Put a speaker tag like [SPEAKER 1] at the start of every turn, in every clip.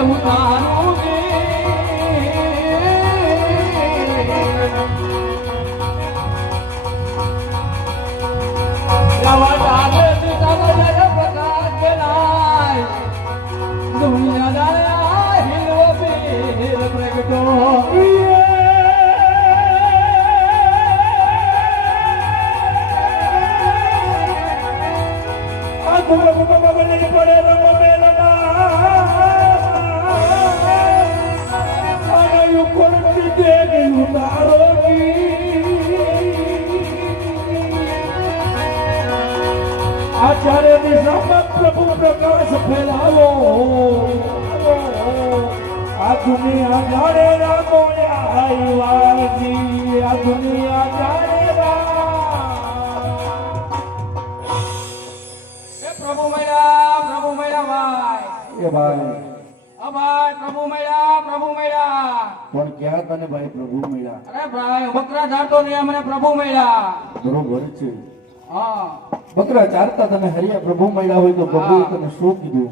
[SPEAKER 1] Devuta પ્રકાશ ફેલાવો આ દુનિયા જાણે રામો આવ્યાજી આ દુનિયા જાણે
[SPEAKER 2] પ્રભુ મળ્યા પ્રભુ મળ્યા ભાઈ
[SPEAKER 3] એ ભાઈ
[SPEAKER 2] હા ભાઈ પ્રભુ મળ્યા પ્રભુ મળ્યા
[SPEAKER 3] પણ ક્યાં તને ભાઈ પ્રભુ મળ્યા
[SPEAKER 2] અરે ભાઈ બકરા ચારતો નહીં મને પ્રભુ મળ્યા.
[SPEAKER 3] બરોબર છે.
[SPEAKER 2] હા.
[SPEAKER 3] બકરા ચારતા તમે હરિયા પ્રભુ મળ્યા હોય તો પ્રભુ તમે શું કીધું?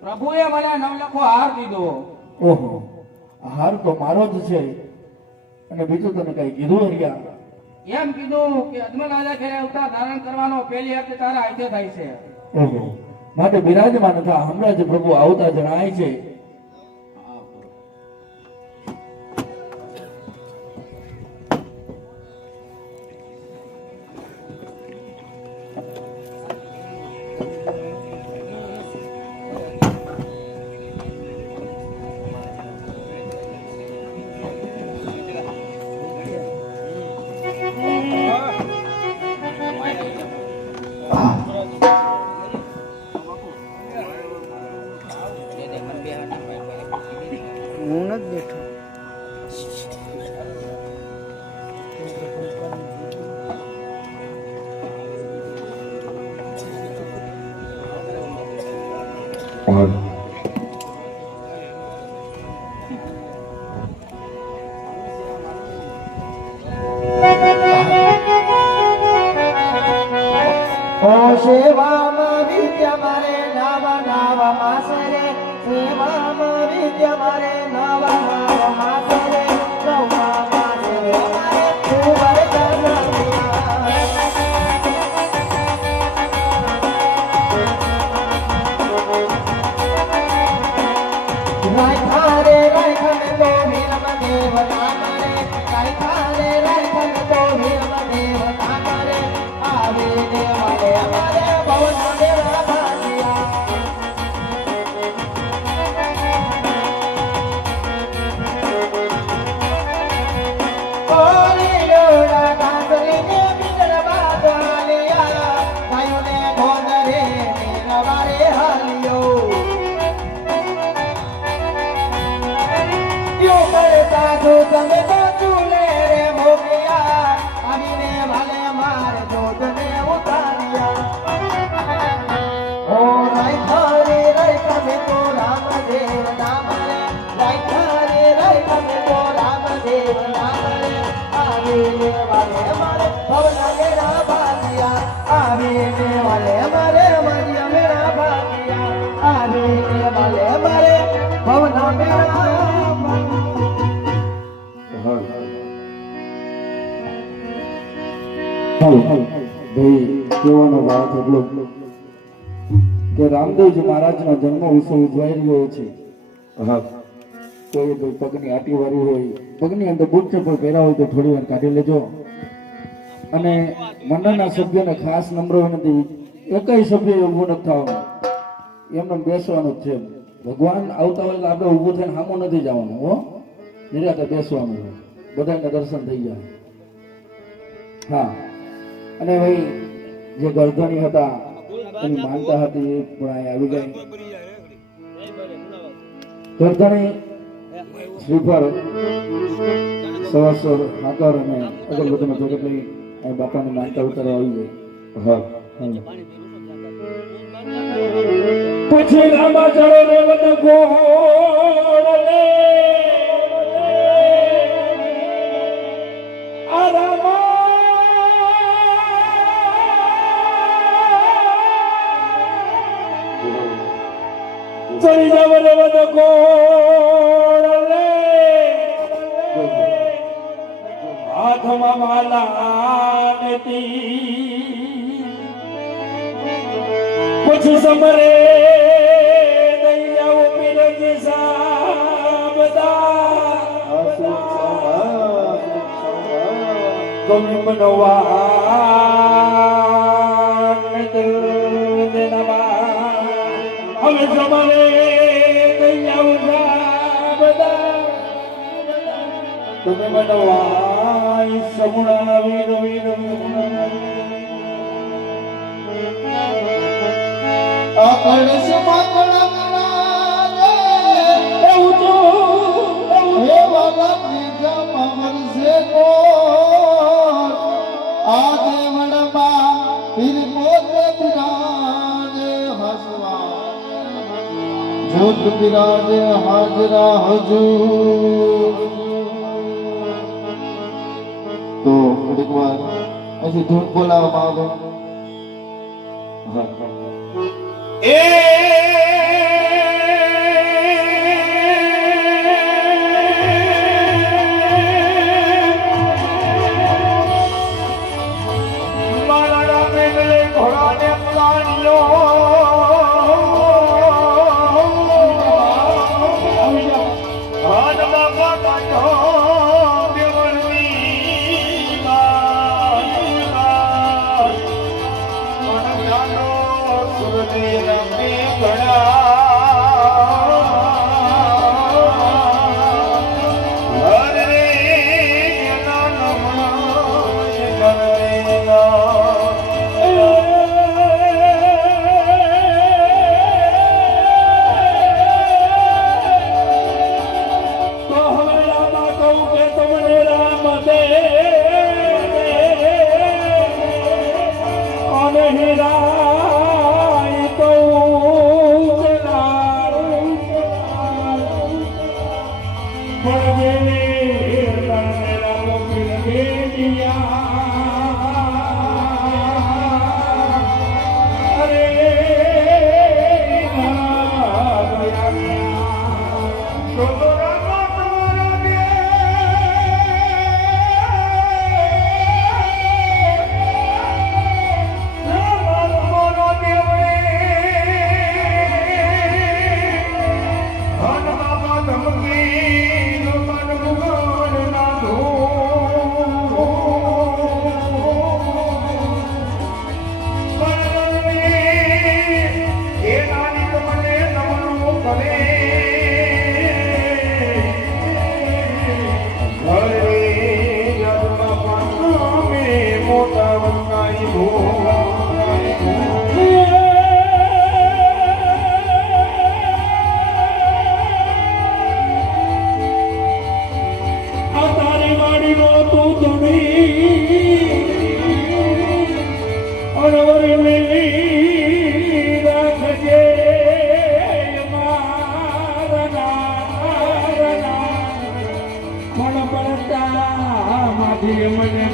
[SPEAKER 2] પ્રભુએ મને નવલખો હાર દીધો.
[SPEAKER 3] ઓહો હાર તો મારો જ છે. અને બીજું તમે કઈ કીધું હરિયા?
[SPEAKER 2] એમ કીધું કે અજમલ રાજા ઘેરે અવતાર ધારણ કરવાનો પહેલી હાથે તારા હાથે થાય છે.
[SPEAKER 3] ઓહો માટે બિરાજમાન હતા હમણાં જ પ્રભુ આવતા જણાય છે.
[SPEAKER 4] Oh, little, I'm
[SPEAKER 3] ભાઈ કહેવાનો વાત એટલો કે રામદેવજી મહારાજનો જન્મ ઉત્સવ ઉજવાઈ રહ્યો છે. કોઈ ભાઈ પગની આટી વાળી હોય પગની અંદર બૂટ ચપ્પલ પહેર્યા હોય તો થોડી વાર કાઢી લેજો. અને મંડળના સભ્યોને ખાસ નમ્ર નથી એકય સભ્ય ઊભું નથી થવાનું. એમને બેસવાનું જ છે. ભગવાન આવતા હોય આપણે ઊભું થઈને સામું નથી જવાનું હો. નિરાતે બેસવાનું બધાને દર્શન થઈ જાય. હા. અને ભાઈ, જે ગરધણી હતા, એની માનતા હતી એ પણ અહીં આવી ગઈ. ગરધણી શ્રીફળ, સવાસો સાકર અને અગરબત્તીનો પેકેટ લઈ બાપાની માનતા ઉતારવા આવી જાય હા
[SPEAKER 1] પછી લાંબા ચડો રે વન ચડી જાવ રે વન ગોળ લે હાથમાં માલા ને તી પછી સમરે દૈયા પીરજી સાબદા મનવા સમુણા વીર વીર
[SPEAKER 5] અકળશ મકળના રે
[SPEAKER 1] એવું તો
[SPEAKER 5] હે વાલા નિગમ અમરસે કોણ આ દેવળમાં ફિર પોતે બિરાજે હસવા. જોત બિરાજે હાજરા હજૂર હજી ધૂન બોલાવવામાં આવે.
[SPEAKER 1] એ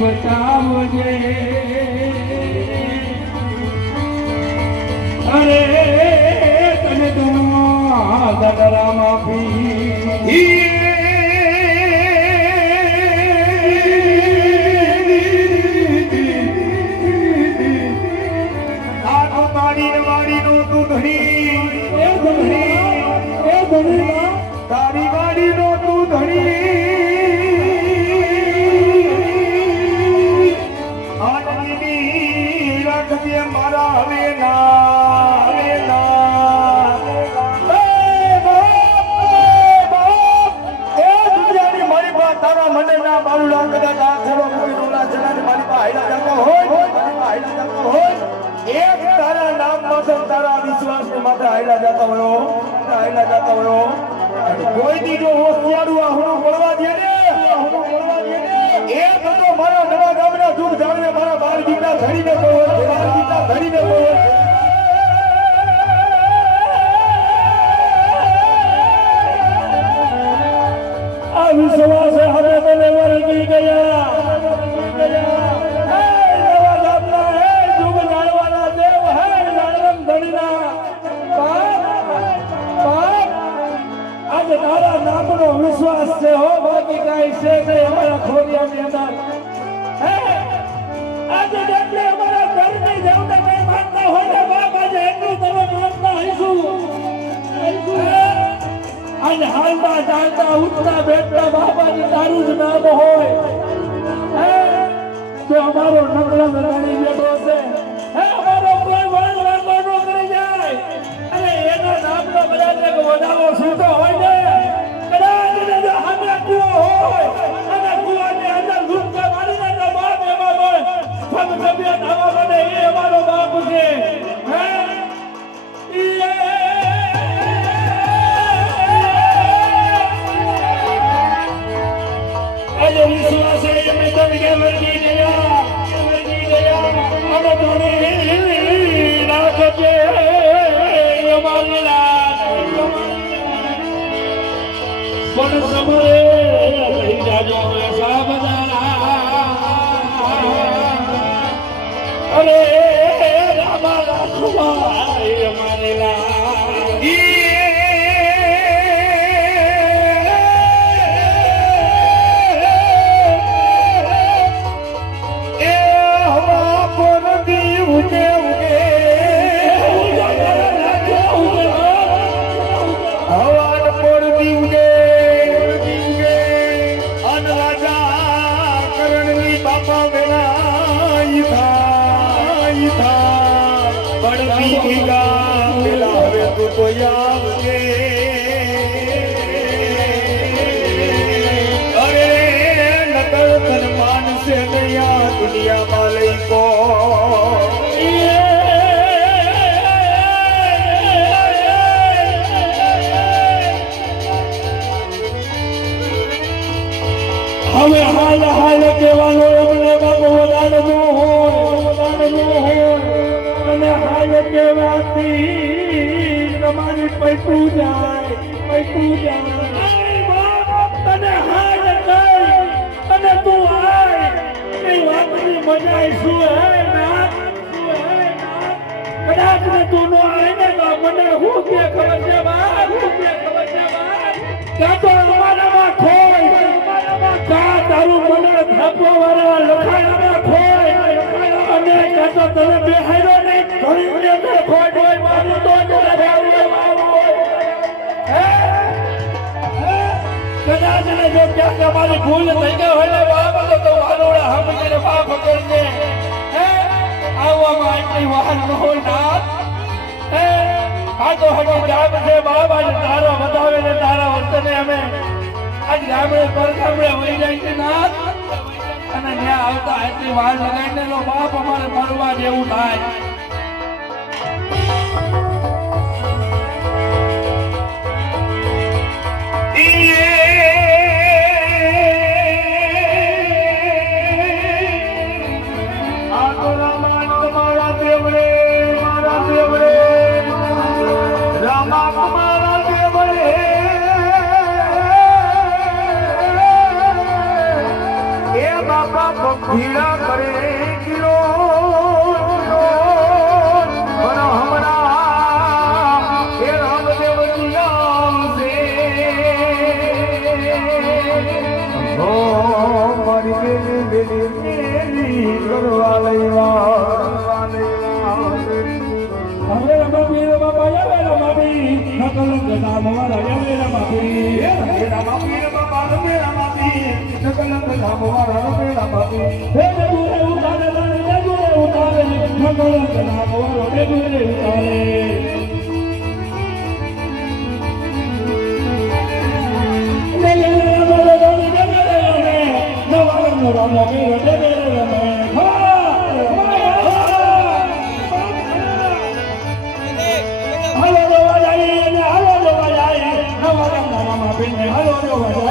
[SPEAKER 1] બતાવજે. અરે તને તું દરામાં માફી ને જતો હોય હાયલા જતો હોય કોઈ દી જો હોશિયારું આ હું બોલવા દે ને. એ મારા નવા ગામના દુઃખ જાણીને મારા બાર દીકરા ધરીને કહો બાર દીકરા ધરીને કહો. ખોડિયાની અંદર. આજે જેટલે હોય ને બાપ આજે એટલું હાલતા ચાલતા ઉઠતા બેઠતા બાપાજી તારું જ નામ હોય. તો અમારો નકળો લગાડી બેઠો છે. હે, અમારો કોઈ વળ વાંધો ન જાય. અને એના વધારો છૂટો હોય ને, કદાચ જો હોય. તબિયત આવા બને એ અમારો બાપ છે. હે? આજે અરે રામા રાખવા અમારી રાખ પડતી ગીગા પેલા હવે તું કોઈ આવજે પૈતું જાય તું જાય તને કહી અને તું આય એ વાતની મજા શું હે ના કદાચ ને તું તો મને હું કે ખબર છે કે કાં તો અમારામાં ખોય અમારામાં તારું મને થાપવા વાળા લખાયામાં ખોય અને કાં તો તને બેહાડ્યો નહીં કદાચ જો ક્યાંક અમારી ભૂલ થઈ ગઈ હોય ને બાપ તો મારું સમજીને બાપ કરજે. હે? આવવામાં આટલી વાહન ન હોય નાથ. હે? આ તો હજી જાગ છે બાપ, આજે તારો વધાવે ને તારા વર્તને અમે. આજ ગામડે પર ગામડે વહી જાય છે નાથ. અને ત્યાં આવતા આટલી વાર લગાડીને બાપ, અમારે મરવા જેવું થાય. બાપા રમાબી રમાબા યવે રમાબી નકલ ગદા મોરા યવે રમાબી હે રમાબી રમાબા રમે રમાબી નકલ ગદા મોરા રમે રમાબી હે જગુરે ઉતારે રાને જગુરે ઉતારે નકલ ગદા મોરા જગુરે ઉતારે હાલો my God.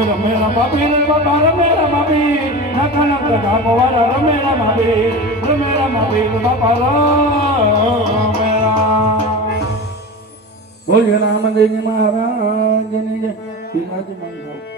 [SPEAKER 1] રમેરા બાપી બાબા રમેરા માબી નાથાના પ્રભા ગોવાલા રમેરા માબી રમેરા માબી બાપા રમેરા
[SPEAKER 3] બોલ રામદેવજી મહારાજની જય ભીમાજી મંગળ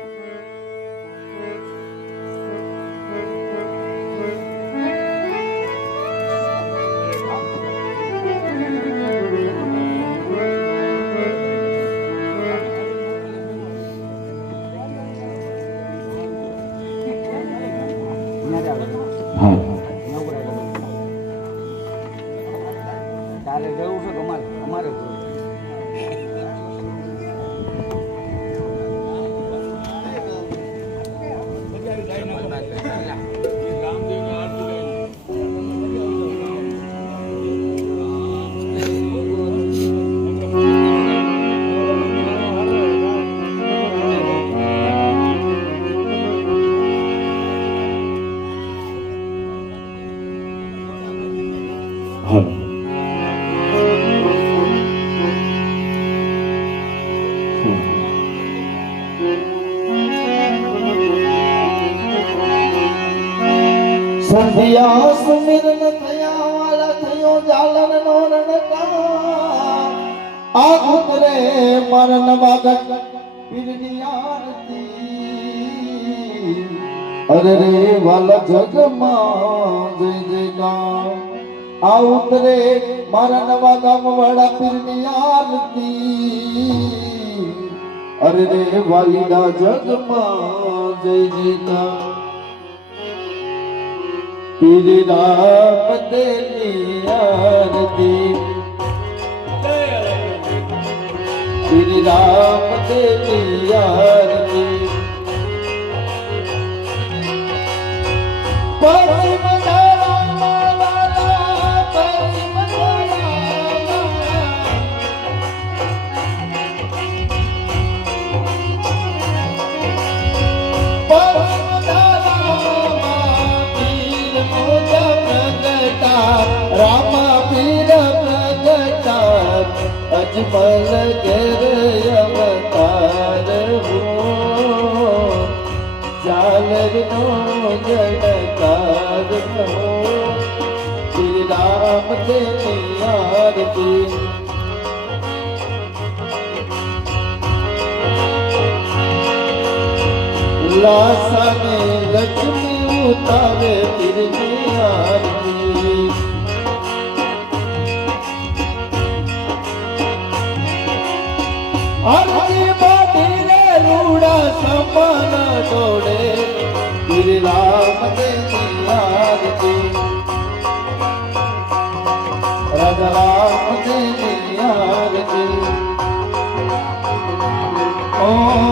[SPEAKER 5] અરે રે વાલા જગમાં જય જય ગામ આ ઉતરે મારા નવા ગામ વાળા પીરની આરતી. અરે રે વાલીડા જગમાં જય જય ગામ પીરી રામ તેની આરતી. પીરી રામ તેની આરતી. અજમલ ઘેર અવતાર હો ચાલ નો હતી ઉલ્લાસને લક્ષ્મી ઉતારે તિરની આરતી. આરતી બાધી રે રૂડા સમાના જોડે બિરલા મદે આરતી સલામ દે યાર દિલ ઓ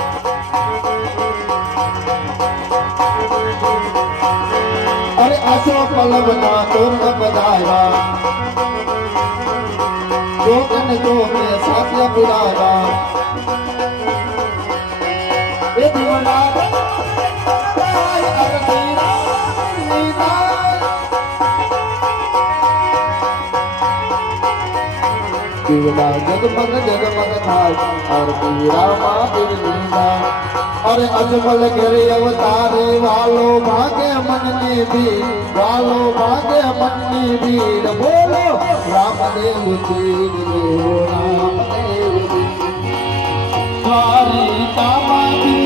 [SPEAKER 5] વલ્લભના ચોરન પધારા ચોકન ચોકે સાત્ય પુરારા એ દીવના દીવડા જગમગ જગમગ થાય અરતી રામા દિલ લીલા અરે અજમલ ગરી અવતારે, વાલો ભાગે મનની ભીડ, વાલો ભાગે મનની ભીડ. બોલો, રામદેવ જી રામદેવ જી. તારી
[SPEAKER 1] તામાજી